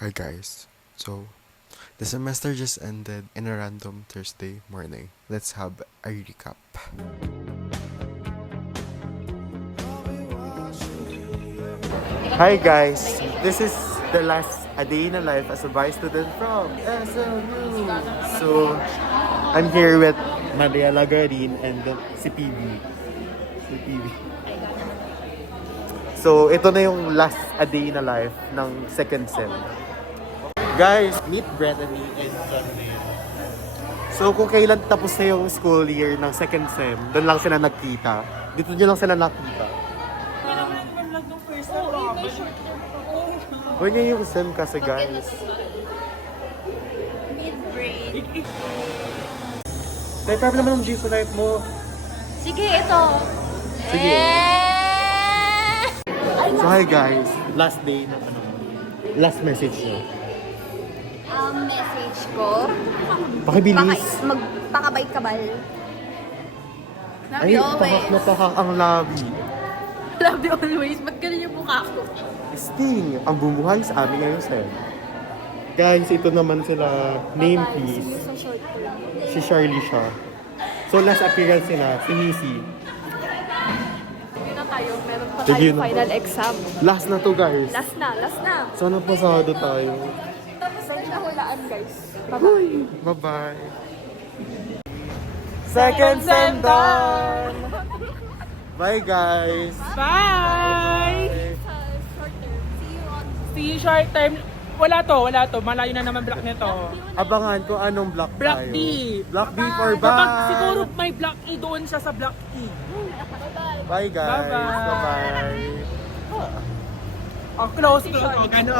Hi guys. So, the semester just ended in a random Thursday morning. Let's have a recap. Hi guys. This is the last a day in a life as a vice student from SLU. So, I'm here with Maria Lagarin and si PB. Si PB. So, ito na yung last a day in a life ng second sem. Guys, meet Brittany and Jonathan. So, kung kailan tapos na yung school year ng second sem, doon lang sila nagkita. Dito nyo lang sila nakita. Ganyan yung sem kasi, guys. Mid-brain. May problem naman ng GC life mo. Sige, ito. Sige. So, hi guys. Last day na last message nyo. Ang message ko, Pakibilis. magpakabay-kabal. Love Ay, you always. napakak ang labi. Love you always. Ba't ganun yung mukha ko? Sting, ang bumuhay sa amin ngayon, Sem. Guys, ito naman sila. Name please. Sa short term. Si Charlie siya. So, last appearance nila, si Missy. Hindi na tayo. Meron pa Sige tayong na. final exam. Last na to, guys. Last na. Sana pasado tayo. Tapos na hulaan, guys. Uy, bye-bye. Second sem done! Bye, guys! Bye! Short term. See you on... See you short term. Wala to. Malayo na naman block nito. Abangan ko anong block Block tayo. D. Block B for bye! Kapag siguro may block E doon siya sa block E. Bye, guys! Bye-bye. Bye-bye! Oh, close. Ano?